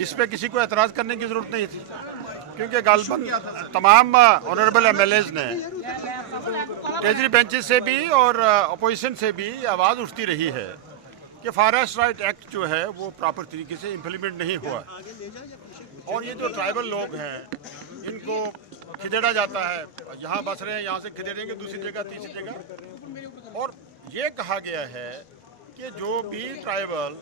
इस पे किसी को एतराज़ करने की ज़रूरत नहीं थी, क्योंकि गालबन तमाम ऑनरेबल एमएलएज ने ट्रेजरी बेंचेस से भी और अपोजिशन से भी आवाज़ उठती रही है कि फॉरेस्ट राइट एक्ट जो है वो प्रॉपर तरीके से इम्प्लीमेंट नहीं हुआ, और ये जो ट्राइबल लोग हैं इनको खदेड़ा जाता है, यहाँ बस रहे हैं, यहाँ से खदेड़ेंगे दूसरी जगह तीसरी जगह। और ये कहा गया है कि जो भी ट्राइबल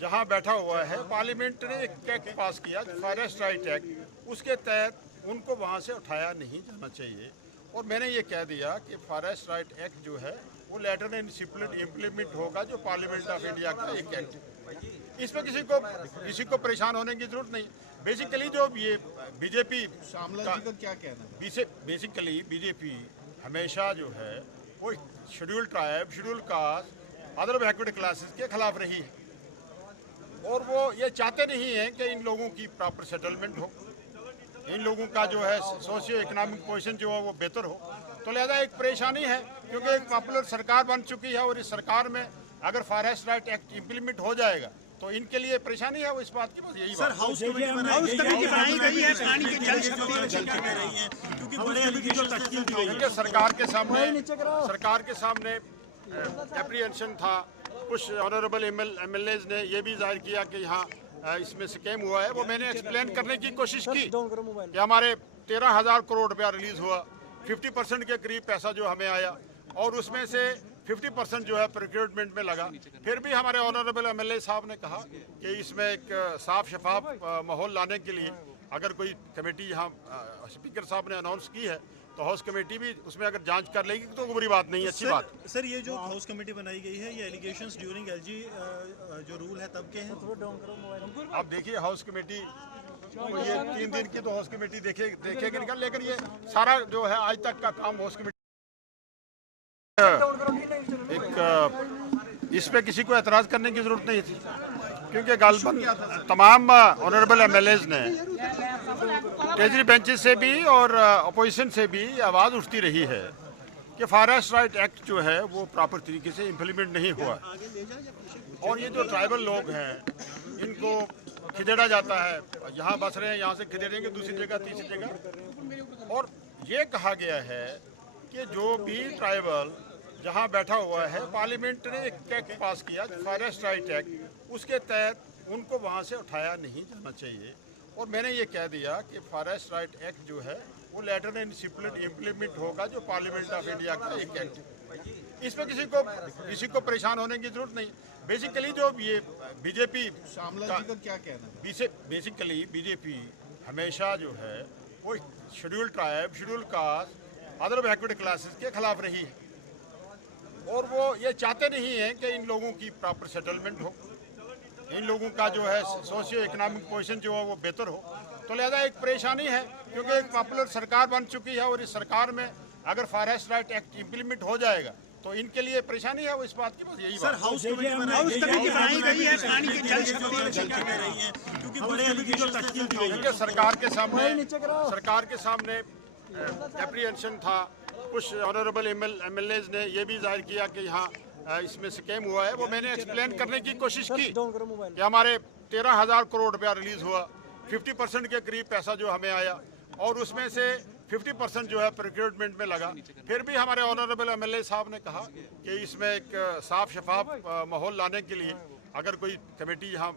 जहाँ बैठा हुआ है, पार्लियामेंट ने एक एक्ट पास किया फॉरेस्ट राइट एक्ट, उसके तहत उनको वहाँ से उठाया नहीं जाना चाहिए। और मैंने ये कह दिया कि फॉरेस्ट राइट एक्ट जो है वो लेटर एंड इम्प्लीमेंट होगा, जो पार्लियामेंट ऑफ इंडिया का एक एक्ट है। इसमें किसी को परेशान होने की जरूरत नहीं। बेसिकली जो ये बीजेपी का क्या कहना है, बेसिकली बीजेपी हमेशा जो है वो schedule tribe, schedule caste, other backward classes के खिलाफ रही है, और वो ये चाहते नहीं हैं कि इन लोगों की प्रॉपर सेटलमेंट हो, इन लोगों का जो है सोशियो इकोनॉमिक पोजीशन जो है वो बेहतर हो। तो लिहाजा एक परेशानी है, क्योंकि एक पॉपुलर सरकार बन चुकी है, और इस सरकार में अगर फॉरेस्ट राइट एक्ट इम्प्लीमेंट हो जाएगा तो इनके लिए परेशानी है, वो इस बात की बस यही बात। हाउस कमेटी बनाई गई है, पानी की जल शक्ति कर रही है, क्योंकि बड़े क्योंकि सरकार के सामने एप्रीहेंशन था। कुछ ऑनरेबल एमएलएज ने ये भी जाहिर किया कि यहाँ इसमें स्कैम हुआ है। वो मैंने एक्सप्लेन करने की कोशिश की कि हमारे 13,000 करोड़ रुपया रिलीज हुआ, 50% के करीब पैसा जो हमें आया, और उसमें से 50% जो है प्रोक्योरमेंट में लगा। फिर भी हमारे ऑनरेबल एमएलए साहब ने कहा कि इसमें एक साफ शफाफ माहौल लाने के लिए अगर कोई कमेटी यहाँ स्पीकर साहब ने अनाउंस की है तो हाउस कमेटी भी उसमें अगर जांच कर लेगी तो बुरी बात नहीं, अच्छी बात। सर ये जो हाउस कमेटी बनाई गई है, ये एलिगेशंस ड्यूरिंग एलजी जो रूल है तब के हैं। आप देखिए हाउस कमेटी तो ये 3 दिन की तो हाउस कमेटी देखेगी निकल, लेकिन ये सारा जो है आज तक का काम हाउस कमेटी एक इस पे किसी को एतराज़ करने की ज़रूरत नहीं थी, क्योंकि गालबन तमाम ऑनरेबल एमएलएज ने ट्रेजरी बेंचेस से भी और अपोजिशन से भी आवाज़ उठती रही है कि फॉरेस्ट राइट एक्ट जो है वो प्रॉपर तरीके से इम्प्लीमेंट नहीं हुआ, और ये जो ट्राइबल लोग हैं इनको खदेड़ा जाता है, यहाँ बस रहे हैं, यहाँ से खदेड़ेंगे दूसरी जगह तीसरी जगह। और ये कहा गया है कि जो भी ट्राइबल जहाँ बैठा हुआ है, पार्लियामेंट ने एक एक्ट पास किया फॉरेस्ट राइट एक्ट, उसके तहत उनको वहाँ से उठाया नहीं जाना चाहिए। और मैंने ये कह दिया कि फॉरेस्ट राइट एक्ट जो है वो लेटर एंड इम्प्लीमेंट होगा, जो पार्लियामेंट ऑफ इंडिया का एक एक्ट है। इसमें किसी को परेशान होने की जरूरत नहीं। बेसिकली जो ये बीजेपी का क्या कहना है, बेसिकली बीजेपी हमेशा जो है वो schedule tribe, schedule caste, other backward classes के खिलाफ रही है, और वो ये चाहते नहीं हैं कि इन लोगों की प्रॉपर सेटलमेंट हो, इन लोगों का जो है सोशियो इकोनॉमिक पोजीशन जो है वो बेहतर हो। तो लिहाजा एक परेशानी है, क्योंकि एक पॉपुलर सरकार बन चुकी है, और इस सरकार में अगर फॉरेस्ट राइट एक्ट इम्प्लीमेंट हो जाएगा तो इनके लिए परेशानी है, वो इस बात की बस यही बात। हाउस कमेटी बनाई गई है, पानी की जल शक्ति कर रही है, क्योंकि बड़े सरकार के सामने एप्रीहेंशन था। कुछ ऑनरेबल एमएलएज ने ये भी जाहिर किया कि यहाँ इसमें स्कैम हुआ है। वो मैंने एक्सप्लेन करने की कोशिश की कि हमारे 13,000 करोड़ रुपया रिलीज हुआ, 50% के करीब पैसा जो हमें आया, और उसमें से 50% जो है प्रोक्योरमेंट में लगा। फिर भी हमारे ऑनरेबल एमएलए साहब ने कहा कि इसमें एक साफ शफाफ माहौल लाने के लिए अगर कोई कमेटी यहाँ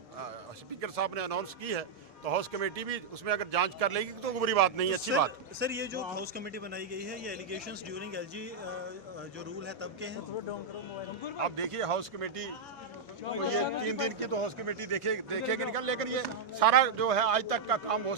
स्पीकर साहब ने अनाउंस की है तो हाउस कमेटी भी उसमें अगर जांच कर लेगी तो बुरी बात नहीं, अच्छी बात। सर ये जो हाउस कमेटी बनाई गई है, ये एलिगेशंस ड्यूरिंग एलजी जो रूल है तब के हैं। आप देखिए हाउस कमेटी तो ये 3 दिन की तो हाउस कमेटी देखेगी निकल, लेकिन ये सारा जो है आज तक का काम